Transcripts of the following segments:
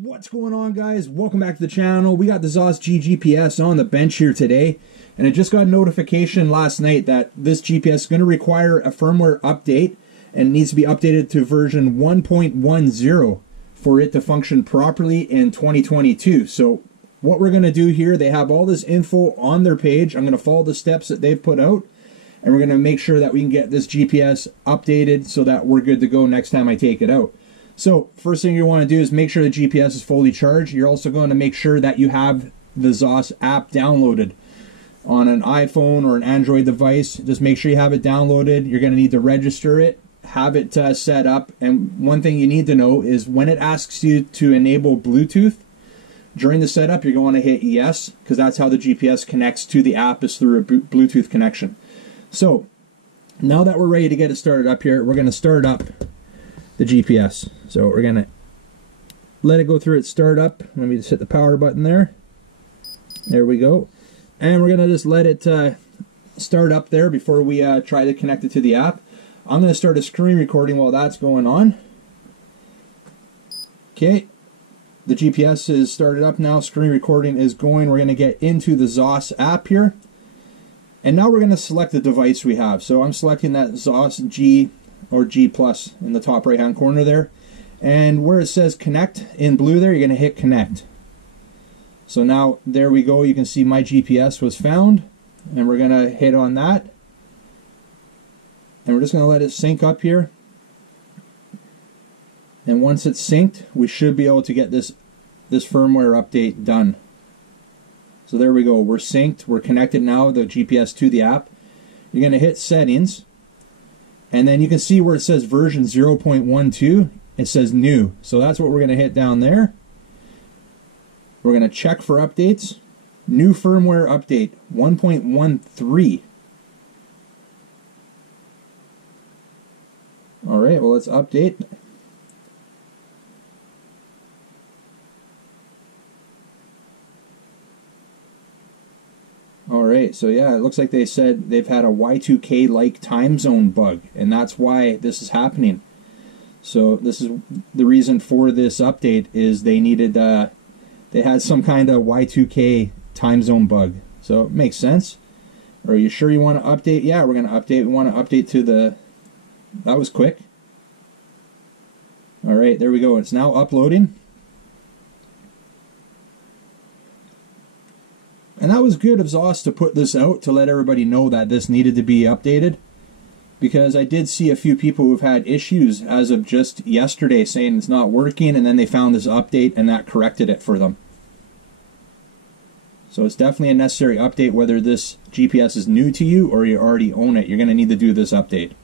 What's going on, guys? Welcome back to the channel. We got the Xoss G GPS on the bench here today, and I just got a notification last night that this GPS is going to require a firmware update and it needs to be updated to version 1.10 for it to function properly in 2022. So what we're going to do here, they have all this info on their page. I'm going to follow the steps that they've put out, and we're going to make sure that we can get this GPS updated so that we're good to go next time I take it out. So first thing you want to do is make sure the GPS is fully charged. You're also going to make sure that you have the Xoss app downloaded on an iPhone or an Android device. Just make sure you have it downloaded. You're going to need to register it, have it set up. And one thing you need to know is when it asks you to enable Bluetooth during the setup, you're going to hit yes, because that's how the GPS connects to the app, is through a Bluetooth connection. So now that we're ready to get it started up here, we're going to start up the GPS. So we're going to let it go through its startup. Let me just hit the power button there. There we go. And we're going to just let it start up there before we try to connect it to the app. I'm going to start a screen recording while that's going on. Okay. The GPS is started up now. Screen recording is going. We're going to get into the Xoss app here. And now we're going to select the device we have. So I'm selecting that Xoss G or G Plus in the top right hand corner there. And where it says connect in blue there, you're going to hit connect. So now there we go. You can see my GPS was found. And we're going to hit on that. And we're just going to let it sync up here. And once it's synced, we should be able to get this firmware update done. So there we go. We're synced. We're connected now, the GPS to the app. You're going to hit settings. And then you can see where it says version 0.12, it says new. So that's what we're going to hit down there. We're going to check for updates. New firmware update 1.13. All right, well, let's update. Alright, so yeah, it looks like they said they've had a Y2K-like time zone bug, and that's why this is happening. So this is the reason for this update, is they needed, they had some kind of Y2K time zone bug. So it makes sense. Are you sure you want to update? Yeah, we're going to update. We want to update to the, that was quick. Alright, there we go. It's now uploading. And that was good of Xoss to put this out to let everybody know that this needed to be updated, because I did see a few people who've had issues as of just yesterday saying it's not working, and then they found this update and that corrected it for them. So it's definitely a necessary update. Whether this GPS is new to you or you already own it, you're going to need to do this update.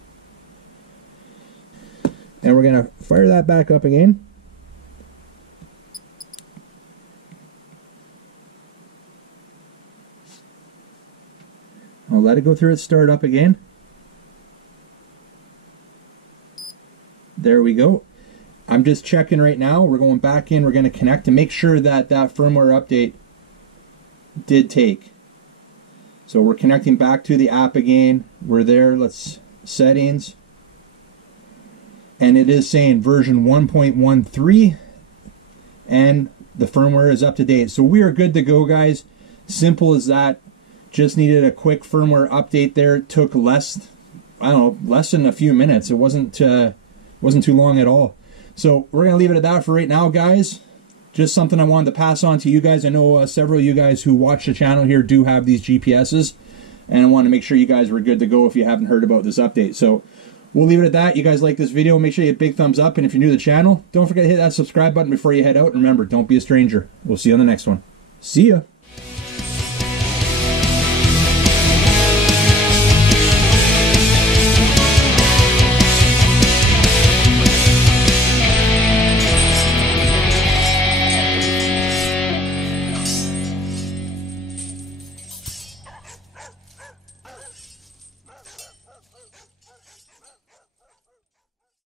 And we're going to fire that back up again. I'll let it go through its startup again. There we go. I'm just checking right now. We're going back in. We're going to connect to make sure that that firmware update did take. So we're connecting back to the app again. We're there. Let's settings. And it is saying version 1.13. And the firmware is up to date. So we are good to go, guys. Simple as that. Just needed a quick firmware update there. It took less than a few minutes. It wasn't too long at all. So we're going to leave it at that for right now, guys. Just something I wanted to pass on to you guys. I know several of you guys who watch the channel here do have these GPSs, and I want to make sure you guys were good to go if you haven't heard about this update. So we'll leave it at that. You guys like this video, make sure you hit big thumbs up, and if you're new to the channel, don't forget to hit that subscribe button before you head out. And remember, don't be a stranger. We'll see you on the next one. See ya.